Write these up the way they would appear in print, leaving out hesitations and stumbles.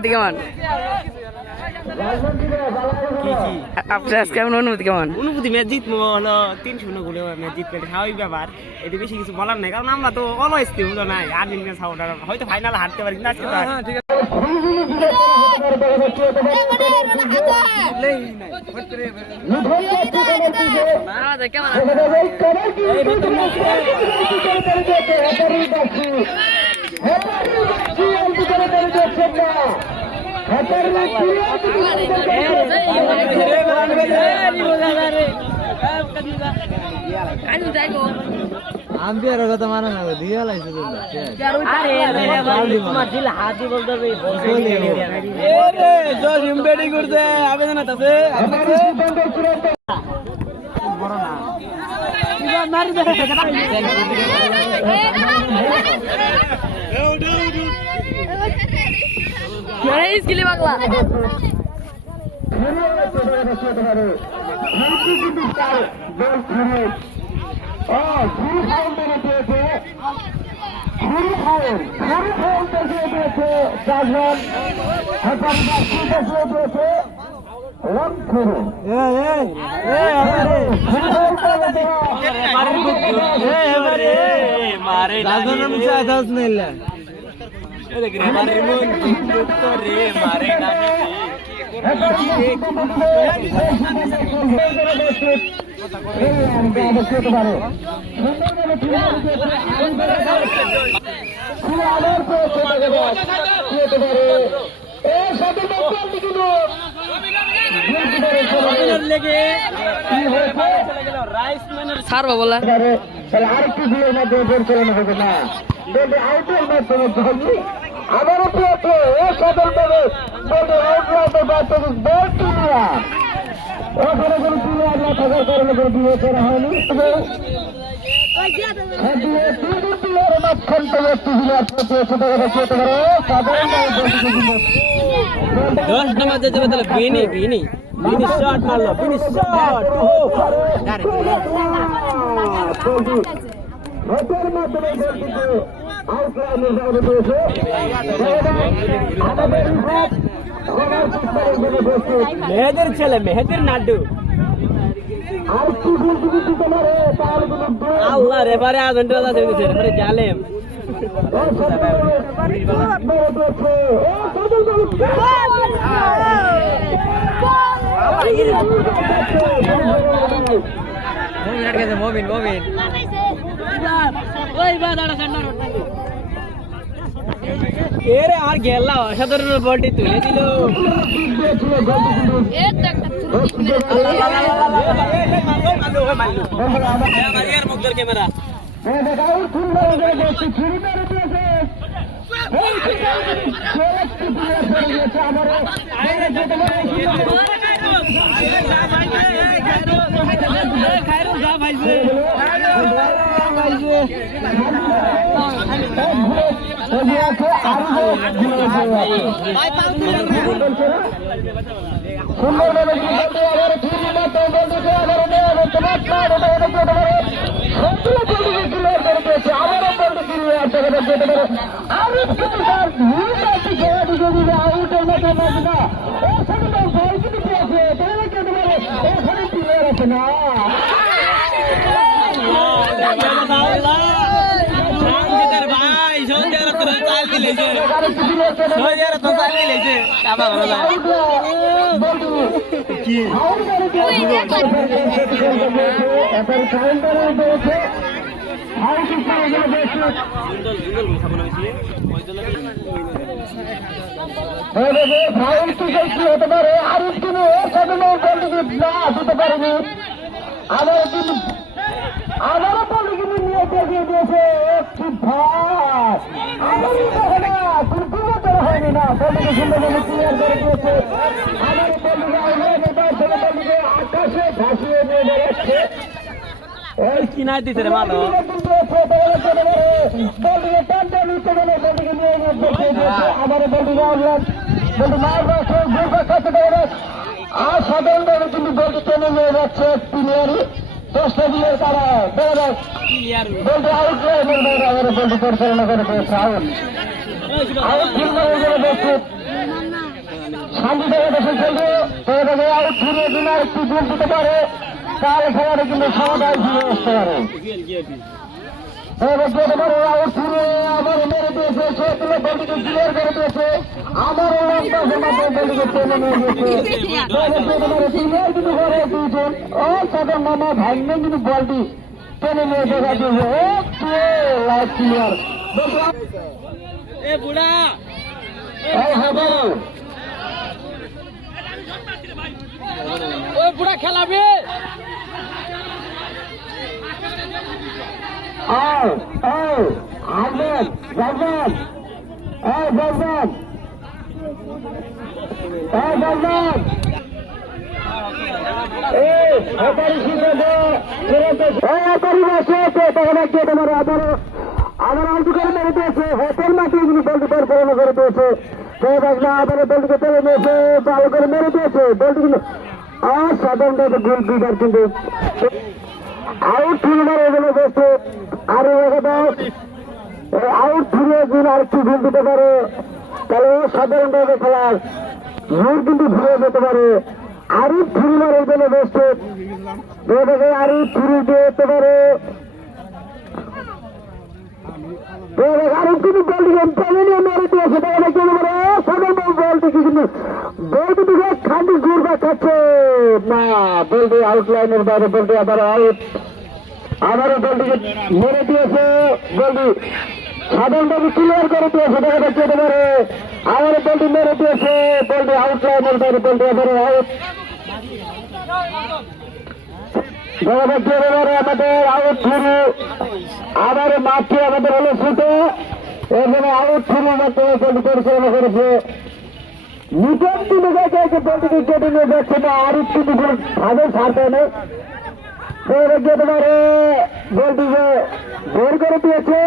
অনুভূতি কেমন? আপনার আজকে অনুভূতি কেমন? অনুভূতি ম্যাচ জিতবো হলো 3-0 গোলে ম্যাচ জিতবে স্বাভাবিক ব্যাপার, এতে বেশি কিছু বলার নাই, কারণ আমরা তো অলওয়েজ টিম তো নাই আর্জেন্টিনা সাপোর্টার, হয়তো ফাইনালে হারতে পারি কিন্তু আজকে তো আম্পিয়ারের কথা মানে না দিয়া লাইছে তো আরে তোমার দিল হাতি বলতে হবে রে জজ ইমবেডি করতে আবেদন আছে বড় না ইবা মারি দে কে ইসকিলি বাংলা ছাড়বো বলা আরেকটি দিনের মধ্যে পরিচালনা হবে না, আউটের মাধ্যমে আবারও পেয়েছে ওখানে কোনো প্লেয়ার না থাকার কারণে কোনো বিয়ে করা হয়নি। মাঝখান থেকে একটি প্লেয়ার পেয়েছে 10 নম্বর যেতে হবে তাহলে বিনি বিনি বিনি শট মারলো বিনি শট মেহেদের ছেলে মেহেদের নাড্ডু আল্লাহ এবারে আর্জেন্টিনা আছে এবারে জালেম মমিন মমিন এরে আর গেল অসাধারণ বলটি তুলে দিল ক্যামেরা হতে পারে আর তিনি দিতে পারেনি আবারও বলটি কিন্তু নিয়ে দেখিয়ে দিয়েছে একটি ভাগ হয়নি না বলটিকে সুন্দরভাবে ক্লিয়ার করে দিয়েছে আবারও বলটিকে আকাশে ভাসিয়ে নিয়ে বেড়াচ্ছে ওই কিনাই দিতে রে ভালো বলটিকে টানতে নিতে গেলে বলটিকে নিয়ে দেখিয়ে দিয়েছে আবারও বলটিকে আনলেন বলটি মার রাখছে গোলটা কাছে দেবে আর সাধারণভাবে কিন্তু বলটি টেনে নিয়ে যাচ্ছে প্রিমিয়ারি 10টা দিনের তারা বলটি আউট বলটি পরিচালনা করে পেয়েছে আউট আউট ফিল্ড করে গেলে শান্তি থেকে দেশে চলবে তবে আউট ফিরিয়ে দিনে একটি গোল দিতে পারে তাহলে খেলাটা কিন্তু সমাধান ফিরে আসতে পারে আউট ফিরে আবার মেরে দিয়েছে সে তুলে বলটিকে ক্লিয়ার করে দিয়েছে আবার বলটিকে টেনে নিয়ে গিয়েছে কিন্তু ঘরে দিয়েছেন ও সাধারণ মামা ভাঙবেন কিন্তু বলটি টেনে নিয়ে দেখা দিয়েছে লাস্ট ক্লিয়ার এ বুড়া ওই বুড়া খেলাবে আহমেদ জামান জামান জামান আমার আলটু করে মেরে দিয়েছে হোটেল মাঠে বলতে পরিচালনা করে দিয়েছে আবার বলটিকে তুলে নিয়েছে ভালো করে মেরে দিয়েছে বলটি কিন্তু আর সাধারণত গোল বিদার কিন্তু আউট ফিরে মারে গেলে বসে আর আউট ফিরে দিন আর একটু গোল দিতে পারে তাহলে সাধারণভাবে খেলার জোর কিন্তু ফিরে যেতে পারে আরো ফিরে মারে গেলে বসে আরো ফিরে যেতে পারে আরো কিন্তু বলটিকে টেনে নিয়ে মেরে দিয়েছে বলটি কিন্তু বলটি দিকে খান্ডি ঘুরবা খাচ্ছে না বলটি আউটলাইনের বাইরে বলটি আবার আউট আবারও বলটিকে মেরে দিয়েছে বলটি সাধারণভাবে ক্লিয়ার করে দিয়েছে দেখা যাচ্ছে এবারে আবার বলটি মেরে দিয়েছে বলটি আউটলাইনের বাইরে বলটি আবার আউট দেখা যাচ্ছে এবারে আমাদের আউট শুরু আবার মাঠে আমাদের হলো ছুটে এখানে আউট শুরু বলটি পরিচালনা করেছে নিচের দিকে যাচ্ছে বলটিকে কেটে নিয়ে যাচ্ছে না আর একটু ভাবে ছাড়তে নেই যেতে পারে বলটিকে বের করে দিয়েছে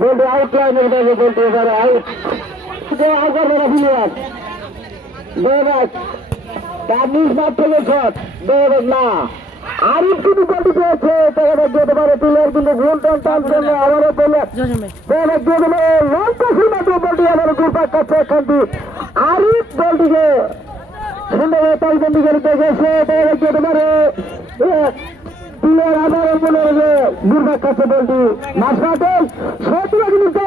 বলটি আউটলাইনের বাইরে বলটি এবারে আউট তার নিজ মাঠ থেকে শট না আর একটু বলটি পেয়েছে যেতে পারে প্লেয়ার কিন্তু গোল টান জন্য আবারও বলটি আবার গোল পাক কাছে এখানটি আর বলটিকে সুন্দর তালবন্দি করে দেখেছে যেতে পারে প্লেয়ার আবার মনে হবে দুর্ভাগ কাছে বলটি মাঝখানে সত্যি কিন্তু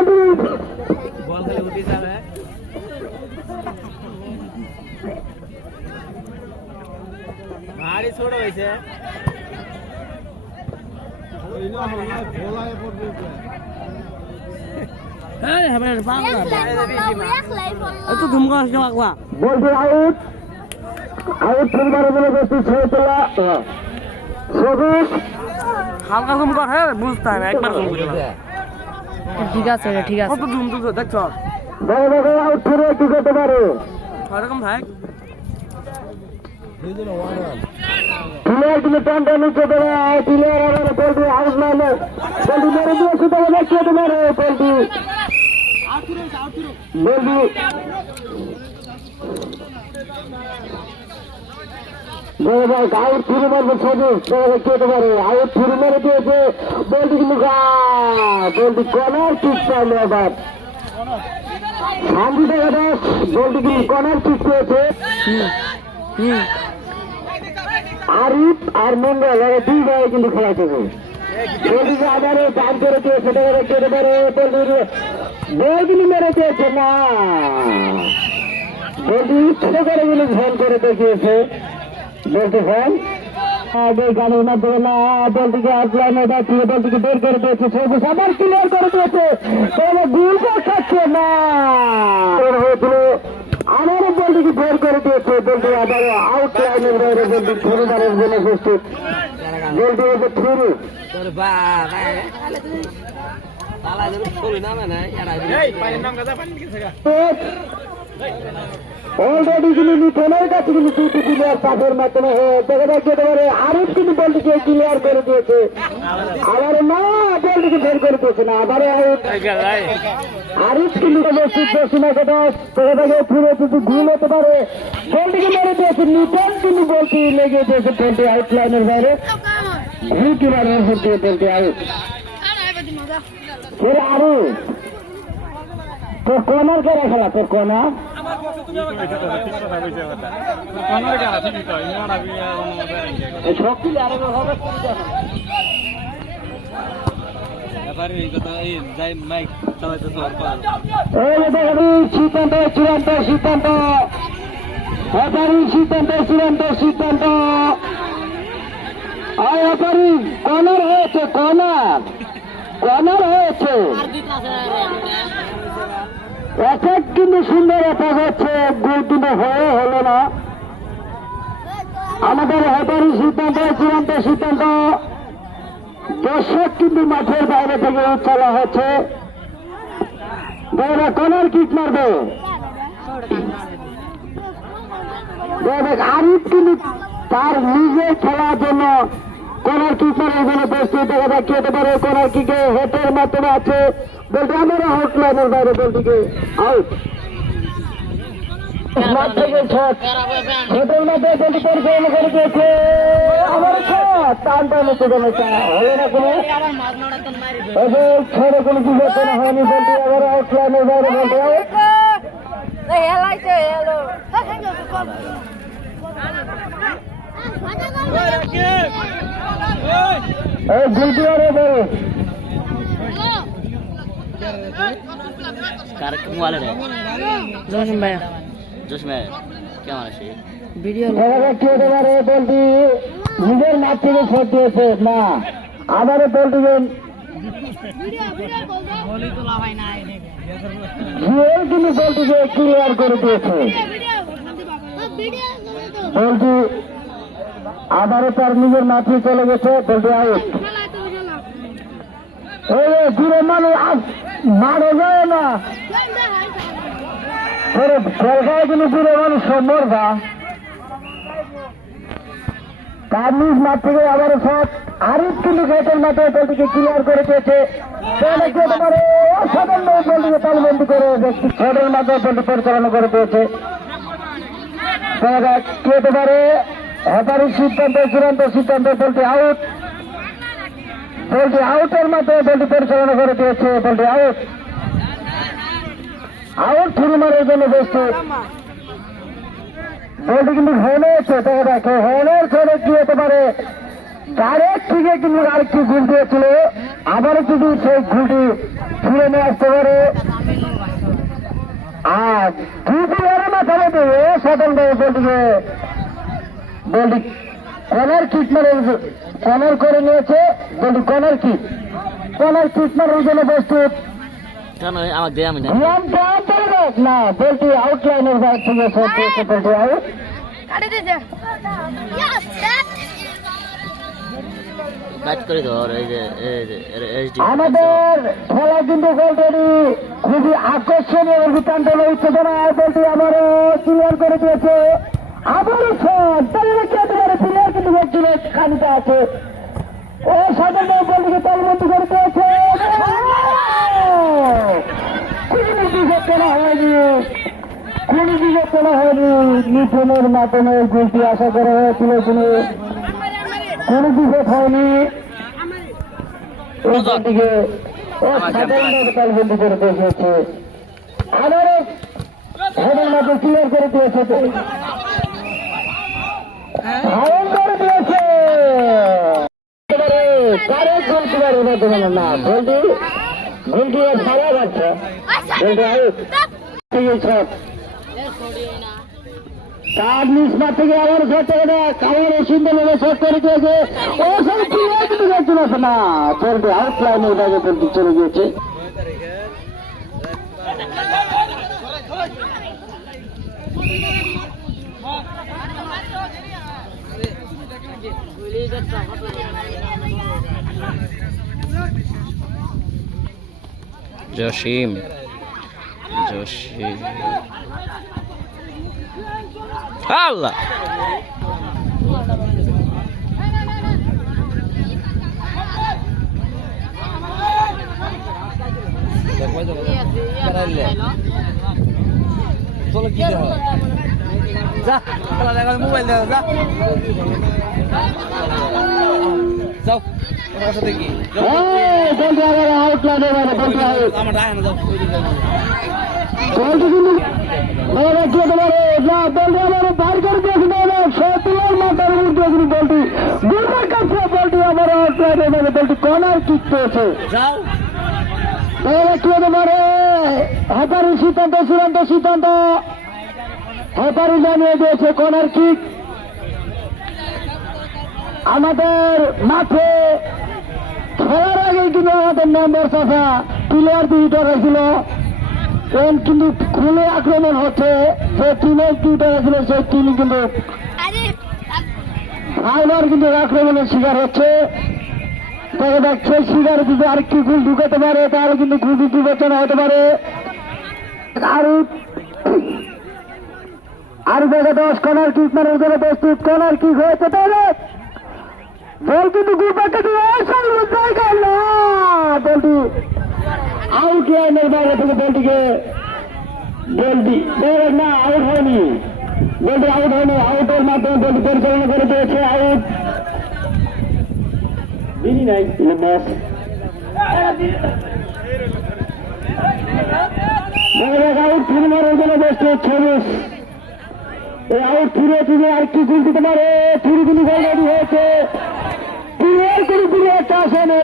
ভারী ছোট হয়েছে একটু ধুমকা আসলে পাগলা বলটি আউট আউট পরিবারের বলে বসছি ছেড়ে তোলা সবুজ হালকা ঘুম কর হ্যাঁ বুঝতে হবে একবার ঘুম করে ঠিক আছে ঠিক আছে কত ধুম তো দেখছ বড় বড় আউট ফিরে কি করতে পারে এরকম ভাই প্লেয়ার কিন্তু টানটা নিচে দেবে প্লেয়ার আবার বলটি আউট নামে বলটি মেরে দিয়েছে তবে দেখিয়ে দেবে বলটি বলটি আউট ফিরে মারবে সবুজ খেতে পারে আউট ফিরে মেরে দিয়েছে বলটি কিন্তু বলটি কর্নার কিক পাইল আবার শান্তি দেখা দাস বলটি কিন্তু কর্নার কিক পেয়েছে আরিফ আর মঙ্গল দুই ভাই কিন্তু খেলা থেকে বলটিকে আবারও চার করে দিয়েছে খেতে পারে বল কিন্তু মেরে দিয়েছে না বলটি ইচ্ছে করে কিন্তু ফোন করে দেখিয়েছে বলতে ফোন গানের মাধ্যমে না বলটিকে আউটলাইনে ডাকিয়ে বলটিকে বের করে দিয়েছে সবুজ আবার ক্লিয়ার করে দিয়েছে তাহলে ভুল খাচ্ছে না হয়েছিল আমারও বলটিকে বের করে দিয়েছে বলটি আবার আউটলাইনের বাইরে বলটি থ্রুবারের জন্য প্রস্তুত বলটি হচ্ছে থ্রু অলরেডি কিন্তু নিথনের কাছে কিন্তু দুটি প্লেয়ার পাশের মাধ্যমে দেখা যাচ্ছে এবারে আরিফ কিন্তু বলটিকে ক্লিয়ার করে দিয়েছে আবার না বলটিকে বের করে দিয়েছে না আবার আরিফ কিন্তু সীমা কথা ফিরে কিন্তু ভুল হতে পারে বলটিকে মেরে দিয়েছে নিথন কিন্তু বলটি লেগে দিয়েছে বলটি আউটলাইনের বাইরে ভুল কিভাবে হচ্ছে বলটি আউট আরো তোর কর্নার করে খেলা তোর কর্নার সিদ্ধান্ত সিদ্ধান্ত সিদ্ধান্ত কর্নার হয়েছে কর্নার হয়েছে অ্যাটাক কিন্তু সুন্দর অ্যাটাক হচ্ছে গোল কিন্তু হয়ে হলো না আমাদের হ্যাপারি চূড়ান্ত সিদ্ধান্ত দর্শক কিন্তু মাঠের বাইরে থেকে চলা হচ্ছে কর্নার কিক মারবে আরিফ কিন্তু তার নিজের খেলার জন্য কর্নার কিক মারার জন্য প্রস্তুত দেখা যাক কি হতে পারে কর্নার কিকে হেটের মাধ্যমে আছে বলতে আমরা আউট লাইনের বাইরে বলটিকে আউট মাঠ থেকে শট হেটের মধ্যে বলটি পরিচালনা করে দিয়েছে আবার শট টানটা মতো জমেছে হলো না কোনো ছেড়ে কোনো বিবেচনা হয়নি বলটি আবার আউট লাইনের বাইরে বলটি আউট গুলটি আরে বল कार्यक्रम वाले रहे জসিম ভাইয়া जिसमें क्या होना चाहिए ভিডিও বলটি নিজের মাঠ থেকে শট দিয়েছে না আবারও বলটিকে কিন্তু বলটিকে ক্লিয়ার করে দিয়েছে বলটি আবারও তার নিজের মাঠে চলে গেছে বলটি আউট দূরে মানুষ মারা যায় না খেলখায় কিন্তু দূরে মানুষ মরবা তার নিজ মাঠ থেকে আবারও সব আরিফ কিন্তু খেটের মাঠে বলটিকে ক্লিয়ার করে দিয়েছে অসাধারণ বলটিকে তালবন্দি করে খেটের মাঠে বলটি পরিচালনা করে দিয়েছে কি হতে পারে হ্যাপারি চূড়ান্ত সিদ্ধান্ত বলটি আউটের মাধ্যমে বলটি পরিচালনা করে দিয়েছে বলটি আউট থ্রি মারের জন্য প্রস্তুত বলটি কিন্তু হেনেছে দেখা দেখে হেনের ছেড়ে কি হতে পারে ডাইরেক্ট থেকে কিন্তু আরেকটি গোল দিয়েছিল আবারও কিন্তু সেই গোলটি ফিরে নিয়ে আসতে পারে আর দুটি মাথা মতো সাধারণ বলটি কর্নার কিক কর্নার করে নিয়েছে বলটি কর্নার কিক মারার জন্য প্রস্তুত না বলটি আউটলাইনের বাইরে থেকে বলটি আউট আমাদের খেলা কিন্তু অলরেডি খুবই আকর্ষণীয় অভিযান উচ্চতনা বলটি আমারও ক্লিয়ার করে দিয়েছে আবারও প্লেয়ার কিন্তু খানিতে আছে ও সাধারণ বলটিকে তালবন্দি করে দিয়েছে কোনো বিবেচনা হয়নি নিপুণের মাধ্যমে গোলটি আশা করা হয়েছিল কোনো বিভেদ হয়নি দিকে সাধারণভাবে তালবন্দি করে দিয়েছে আবারও হেডের মাধ্যমে ক্লিয়ার করে দিয়েছে করে দিয়েছে না গোলটি সারা যাচ্ছে তার নিজ মাঠ থেকে আবার শট খাবার সুন্দরভাবে শট করে দিয়েছে ও সব ক্লিয়ার কিন্তু যাচ্ছে না বলটি আউটলাইনের বাইরে বলটি চলে গিয়েছে জসিম আল্লাহ মোবাইল দেখো যাও দেখি আউটলাইনের কর্নার কিক পেয়েছে হ্যাপারি সিদ্ধান্ত হ্যাপারি জানিয়ে দিয়েছে কর্নার কিক। আমাদের মাঠে খেলার আগে কিন্তু আমাদের মেম্বার সাফা প্লেয়ার দুইটা হয়েছিল, কিন্তু খুলে আক্রমণ হচ্ছে। যে টিমের দুইটা হয়েছিল সেই টিম কিন্তু ফাইনাল কিন্তু আক্রমণের শিকার হচ্ছে। দেখা যাচ্ছে শিকার যদি আরেকটি গোল ঢুকাতে পারে তাহলে কিন্তু খুবই বিবেচনা হতে পারে। আর দেখা 10 কর্নার কিক মারার জন্য প্রস্তুত। কর্নার কিক হয়েছে তাহলে বল কিন্তু বলটি আউট লাইনের বাইরে থেকে বলটিকে না আউট হয়নি, বলটি আউট হয়নি। আউটের মাধ্যমে বলটি পরিচালনা করে দিয়েছে। আউট দিনই নাই ম্যাচ আউট ফিরে মারার জন্য প্রস্তুত। 26 এই আউট ফিরে ফিরে আর কি গোল দিতে পারে। ফিরে তিনি গোল রেডি হয়েছে। একটা আসেনি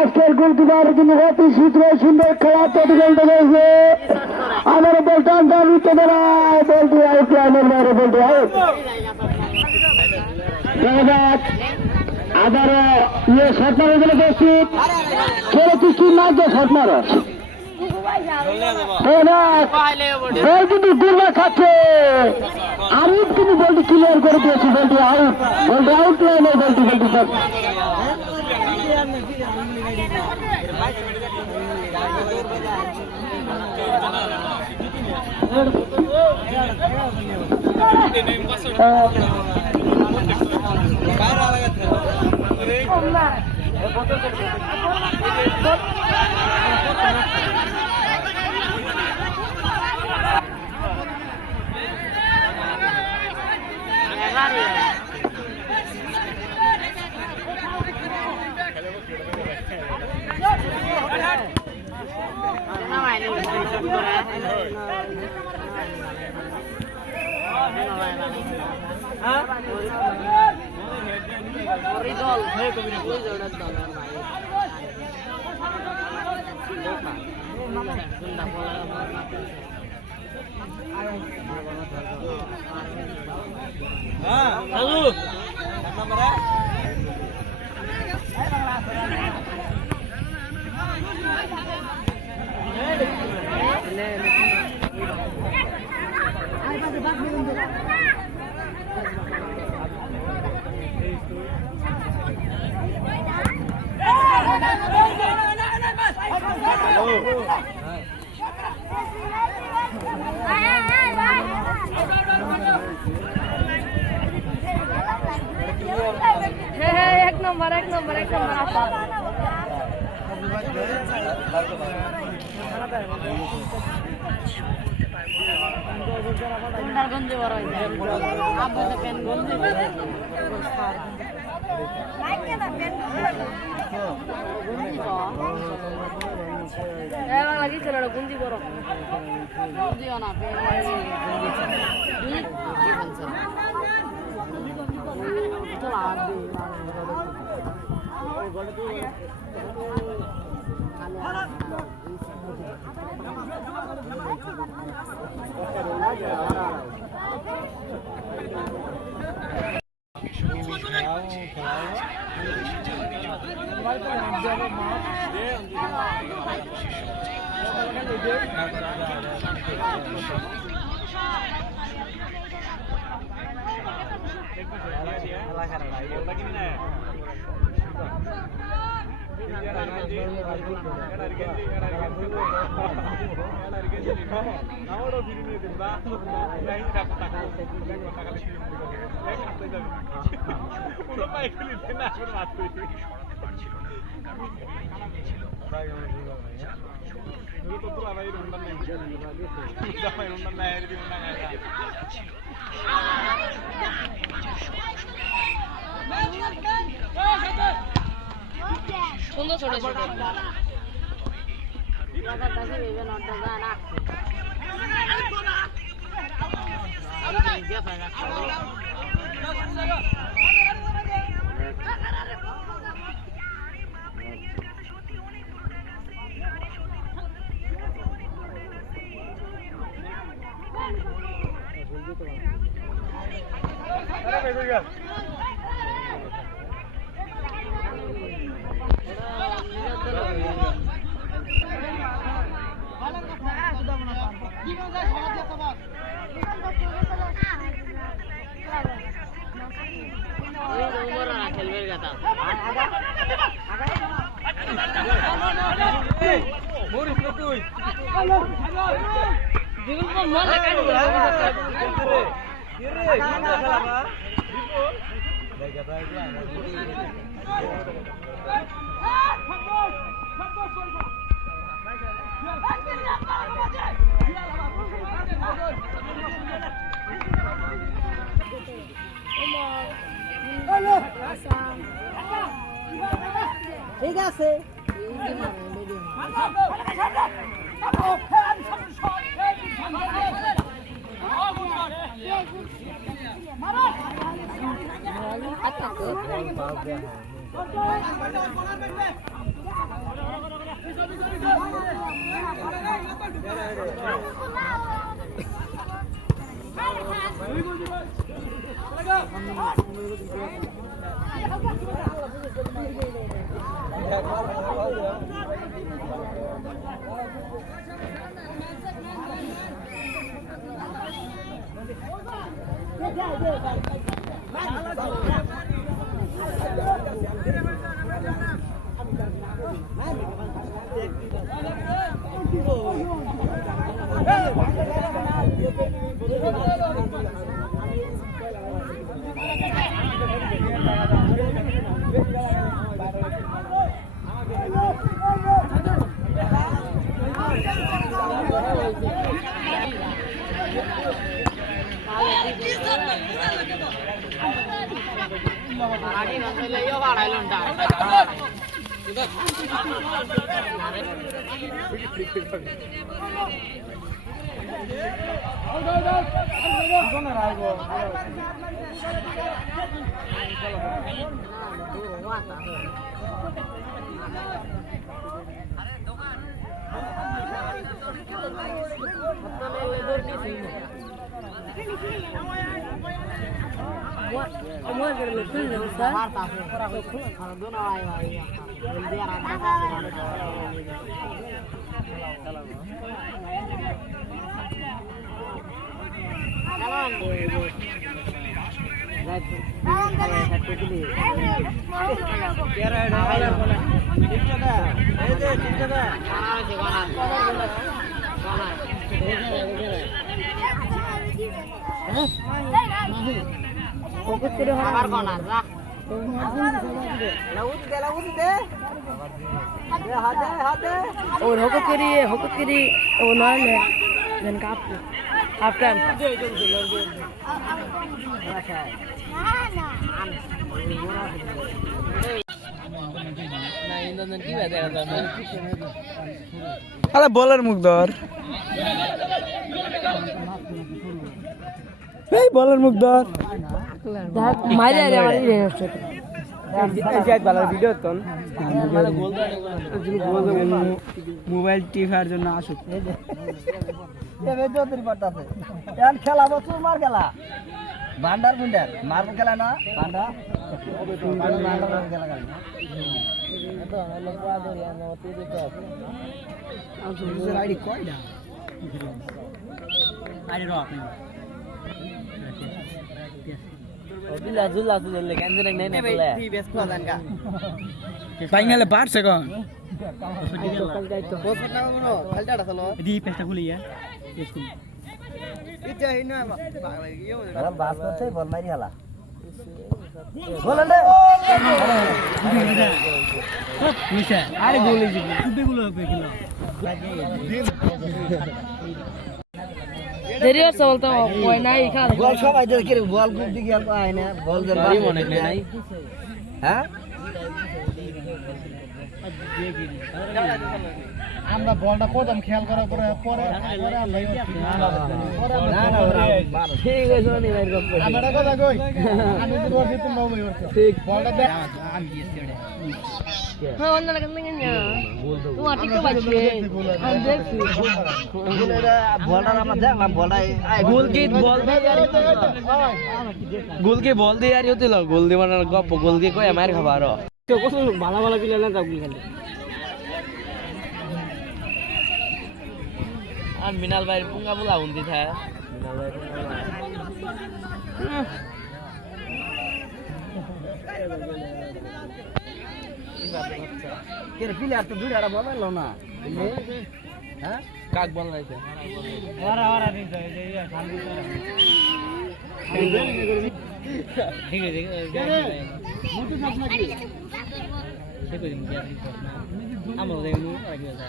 আজকের গোলকিপার কিন্তু অতি শীঘ্র সুন্দর খেলা প্রতিযোগিতা রয়েছে। আমার বলটা নিতে বেড়ায় বলটি আউট লাইনের বাইরে বলটি আউট। দেখা যাক আবারও শট মারার জন্য প্রস্তুত। ছেলে কি মারছে শট মারা বল কিন্তু দুর্বা খাচ্ছে। আরিফ কিন্তু বলটি ক্লিয়ার করে দিয়েছে। বলটি আউট লাইনের বলটি এক নম্বর গঞ্জে বড় লাগিয়েছিল গুঞ্জি বড় গুঞ্জিও না সুন্দর ছোট ছোট ঠিক আছে और होको करी वो नॉन है जन का हाफ टाइम আরে বলের মুখ ধর এই বলের মুখ ধর मारे रे मारे रे যাই বালার ভিডিও তন মোবাইল টিভার জন্য আসুক খেলা বছর মার খেলা ভান্ডার ভুন্ডার মার খেলা না ভান্ডার আইডি কয়টা আইডি র ফাইনালে বাড়ছে কোন দি পেছটা খুলিয়া ইচ্ছা হই না বাস করতে বল মারি হালা বলেন রে নিচে আরে গোলে জিবি কুবে গুলো হবে কিলো দেরি আছে বলতো ওই নাই খান বল সবাই দেখে বল গুপ দিকে আর পায় না বল দের বাড়ি মনে নাই হ্যাঁ আমরা বলটা প্রথম খেয়াল করার পরে পরে পরে আমরা ঠিক আছে নি ভাই আমরা কথা কই আমি তো বলছি তুমি নবই করছো ঠিক বলটা দেখ আমি দিয়েছি ওটা হ্যাঁ অন্য লাগে না তোমার ঠিক তো বাজছে আমি দেখছি বলটা আমরা দেখলাম বলটা গোল কে বল দিয়ে আর হতে লাগ গোল দিয়ে মানে গপ গোল দিয়ে কই মার খাবা আর কত ভালো ভালো পিলে না যাবি খালি আর মিনাল ভাই পুঙ্গা বলা উন্দি থা কে প্লেয়ার তো দুইটা বলাইলো না হ্যাঁ কাক বল লাইছে ওরা ওরা দিন তো এই শান্তি ঠিক আছে মোটু সাপ নাকি সে কই দিন আমরা দেইনু আর কি আছে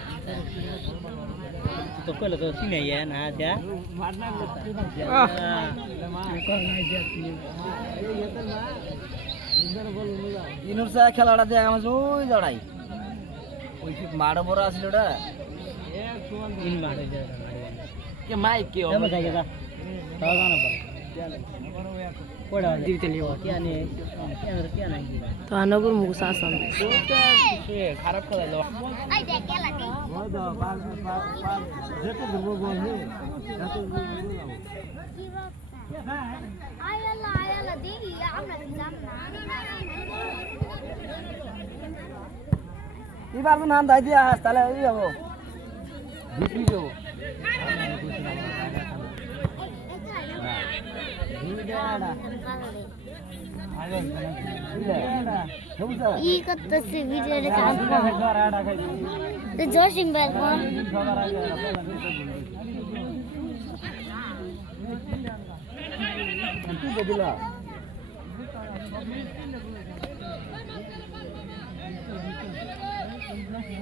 তো কইলো তো সিনে ইয়া না যা ইনুর সা খেলাটা দেখ আমার ওই জড়াই ওই মাড় বড় আছে ওটা ইন মারে যা কে মাইক কে ও এমন জায়গা তাও জানা পড়ে কোড়া দিতে লিও কি আনে কি আনে তো আনগর মুখ সাসাম সে খারাপ খেলালো আই দেখ খেলা দি যেতে দেবো বল হে আয়ালা দেখি আমরা জান না এবার তো নাম দাই দিয়া তাহলে এই যাবো বিপি যাবো ই করতেছে ভিডিও রে কাজ তো জোশিং বেল ফোন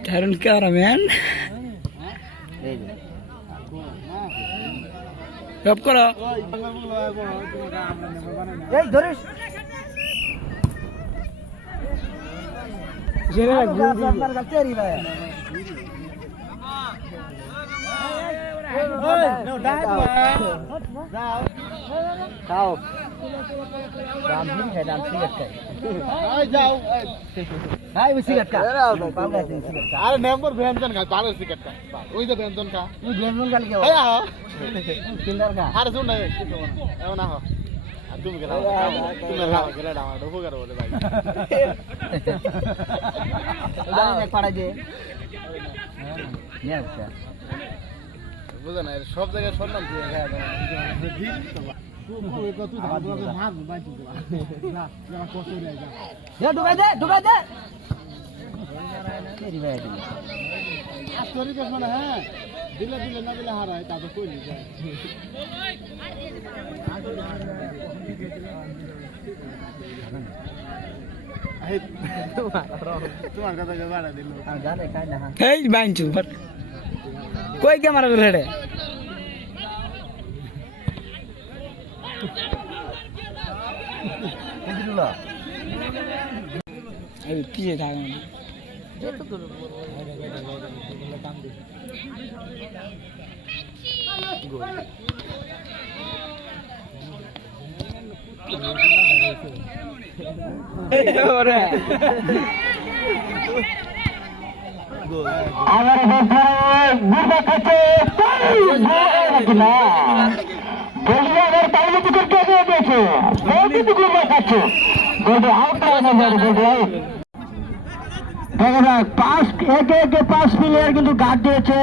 কারণ ক্যামেরাম্যান গপ করো এই ধরিস জেরা আপনার কাছে রি ভাই ওই নো ডাইট যাও খাও রাম দিন খাই রাম সিগারেট খাই এই যাও এই সিগারেট খা পাবলা সিগারেট খা আরে নেম্বর ব্যঞ্জন খা পারে সিগারেট খা ওই যে ব্যঞ্জন খা তুই গেমন গালি কে এই আও কিন্ডার খা আরে শুন না কিছু না এমন আহ আর তুমি গেলা তুমি গেলা ডাওয়া ডবো করে বলে ভাই জানি দেখ পাড়া যে নিয়ে আচ্ছা বুঝা না সব জায়গায় সম্মান দিয়ে খায় ঢুকাই দে হ্যাঁ দিলে দিলে না দিলে হারায় তাদের কই যায় তোমার কথা বাড়া দিল জানে খাই না এই বাইনচু কই ক্যামেরা করে রে বুঝলো এই পিছে থাক ওরে আমার গুরবা কাছে না বলিয়ার তাইলে তো করতে গেছে বলি তো গুরবা কাছে বলি আউট না বলি দেখো না পাঁচ একে 5 প্লেয়ার কিন্তু গার্ড দিয়েছে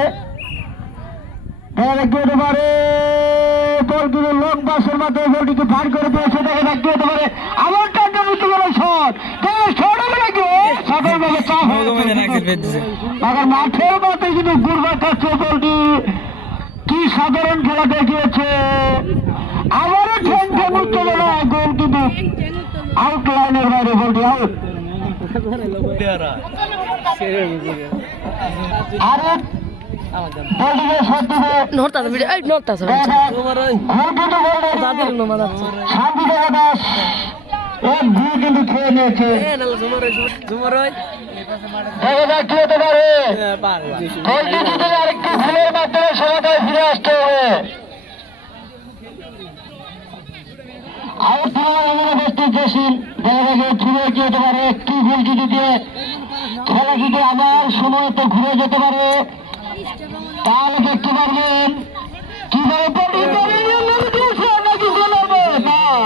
দেখা গিয়ে পারে বল কিন্তু লং পাসের মাধ্যমে বলটিকে পার করে দিয়েছে দেখা গিয়ে পারে আবার টাকা উঠে গেল শট শট হবে নাকি সাধারণভাবে চাপ আবার মাঠের মধ্যে কিন্তু গুরবার কাছে বলটি কি সাধারণ খেলা দেখিয়েছে আবারও ঠ্যাং ঠ্যাং উঠতে গেল গোল কিন্তু আউট লাইনের বাইরে বলটি আউট আরে বলটিকে শট দিবে নড়তা ভিডিও এই নড়তা সব দাদির নো মাদার শান্তি দাস এক দুই কিন্তু খেয়ে নিয়েছে ঝুমর দেখা যাক কি হতে পারে গোলটি থেকে আরেকটি ভুলের মাধ্যমে সমতায় ফিরে আসতে হবে আউট জসিম দেখা যাক ঘুরে কি হতে পারে একটি গোল যদি দিয়ে খেলা যদি আবার সময়তে ঘুরে যেতে পারে তাহলে দেখতে পারবেন কিভাবে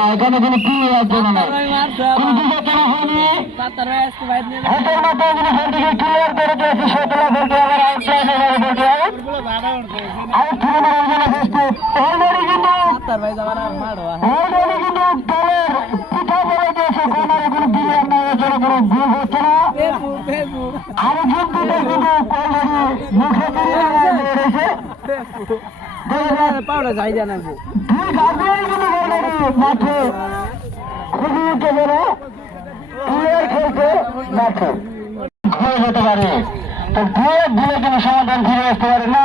এখানে কোনো প্লেয়ার জন্য নাই কিন্তু যতটা হয়নি হাতের মাথায় যদি বলটিকে ক্লিয়ার করে দিয়েছে সতেরো বলতে আবার আউট লাইনে বলতে আউট থেকে মারার জন্য প্রস্তুত অলরেডি কিন্তু দলের পিঠা বলে দিয়েছে কর্নারে কোনো প্লেয়ার নাই এছাড়া কোনো গোল হচ্ছে না আরো কিন্তু কিন্তু অলরেডি মুখে রয়েছে পাউডার যাই জানা দুই গাছগুলোই কিন্তু অলরেডি মাঠে খুবই উঠে গেল প্লেয়ার খেলতে মাঠে হয়ে যেতে পারে তো ভুলে ভুলে কোনো সমাধান ফিরে আসতে পারে না